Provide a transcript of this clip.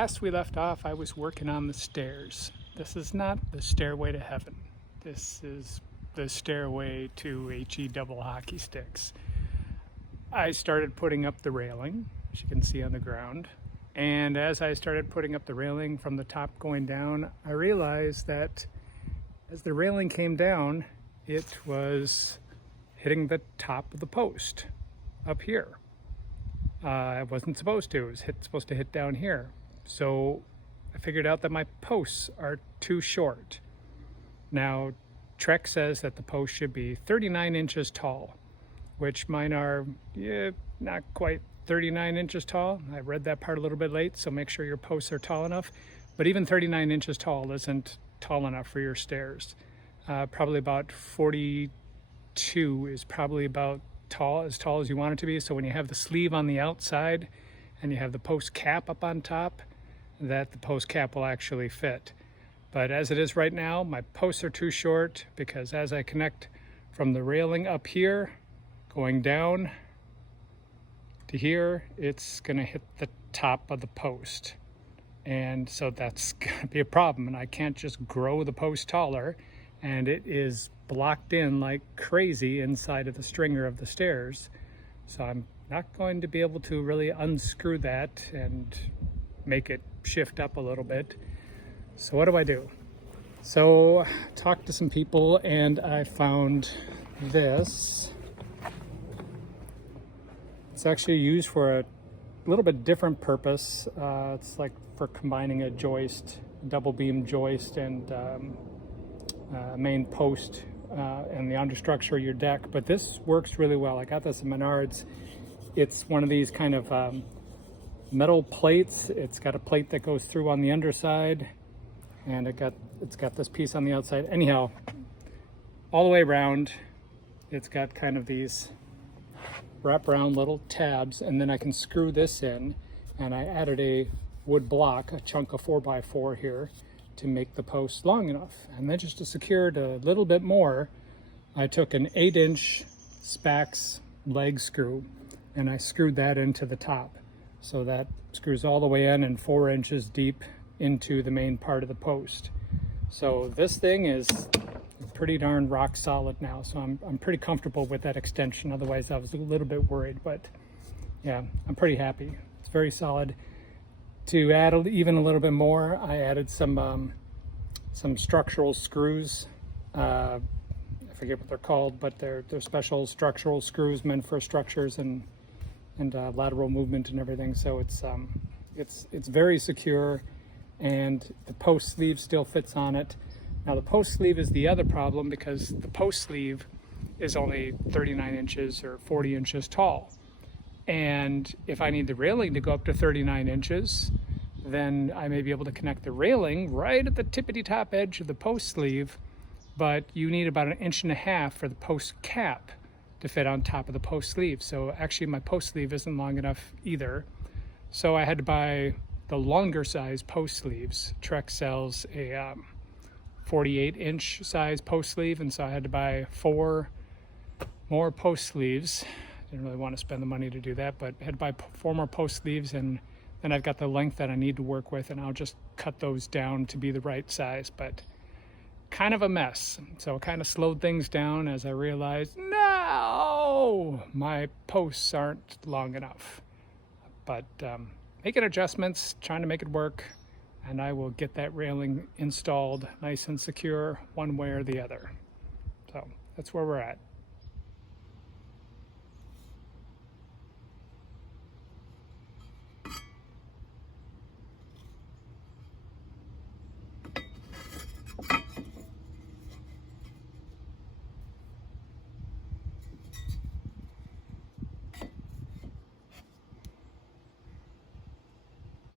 last we left off, I was working on the stairs. This is not the stairway to heaven. This is the stairway to HE double hockey sticks. I started putting up the railing, as you can see on the ground. And as I started putting up the railing from the top going down, I realized that as the railing came down, it was hitting the top of the post up here. It wasn't supposed to. It was supposed to hit down here. So I figured out that my posts are too short. Now, Trex says that the post should be 39 inches tall, which mine are not quite 39 inches tall. I read that part a little bit late, so make sure your posts are tall enough. But even 39 inches tall isn't tall enough for your stairs. Probably about 42 is probably about as tall as you want it to be. So when you have the sleeve on the outside and you have the post cap up on top, that the post cap will actually fit. But as it is right now, my posts are too short because as I connect from the railing up here, going down to here, it's gonna hit the top of the post. And so that's gonna be a problem, and I can't just grow the post taller, and it is blocked in like crazy inside of the stringer of the stairs. So I'm not going to be able to really unscrew that and make it shift up a little bit. So what do I do? So I talked to some people and I found this. It's actually used for a little bit different purpose. It's like for combining a joist, double beam joist, and main post and the understructure of your deck. But this works really well. I got this at Menards. It's one of these kind of metal plates. It's got a plate that goes through on the underside, and it's got this piece on the outside. Anyhow, all the way around, it's got kind of these wraparound little tabs, and then I can screw this in, and I added a wood block, a chunk of 4x4 here, to make the post long enough. And then just to secure it a little bit more, I took an 8-inch Spax leg screw and I screwed that into the top. So that screws all the way in and 4 inches deep into the main part of the post. So this thing is pretty darn rock solid now. So I'm pretty comfortable with that extension. Otherwise I was a little bit worried, but yeah, I'm pretty happy. It's very solid. To add even a little bit more, I added some structural screws. I forget what they're called, but they're special structural screws meant for structures and lateral movement and everything. So it's very secure, and the post sleeve still fits on it. Now the post sleeve is the other problem because the post sleeve is only 39 inches or 40 inches tall. And if I need the railing to go up to 39 inches, then I may be able to connect the railing right at the tippity top edge of the post sleeve, but you need about 1.5 inches for the post cap to fit on top of the post sleeve. So actually my post sleeve isn't long enough either. So I had to buy the longer size post sleeves. Trex sells a 48-inch size post sleeve, and so I had to buy 4 more post sleeves. Didn't really want to spend the money to do that, but I had to buy 4 more post sleeves, and then I've got the length that I need to work with, and I'll just cut those down to be the right size, but kind of a mess. So it kind of slowed things down as I realized, no, my posts aren't long enough. But making adjustments, trying to make it work, and I will get that railing installed nice and secure one way or the other. So that's where we're at.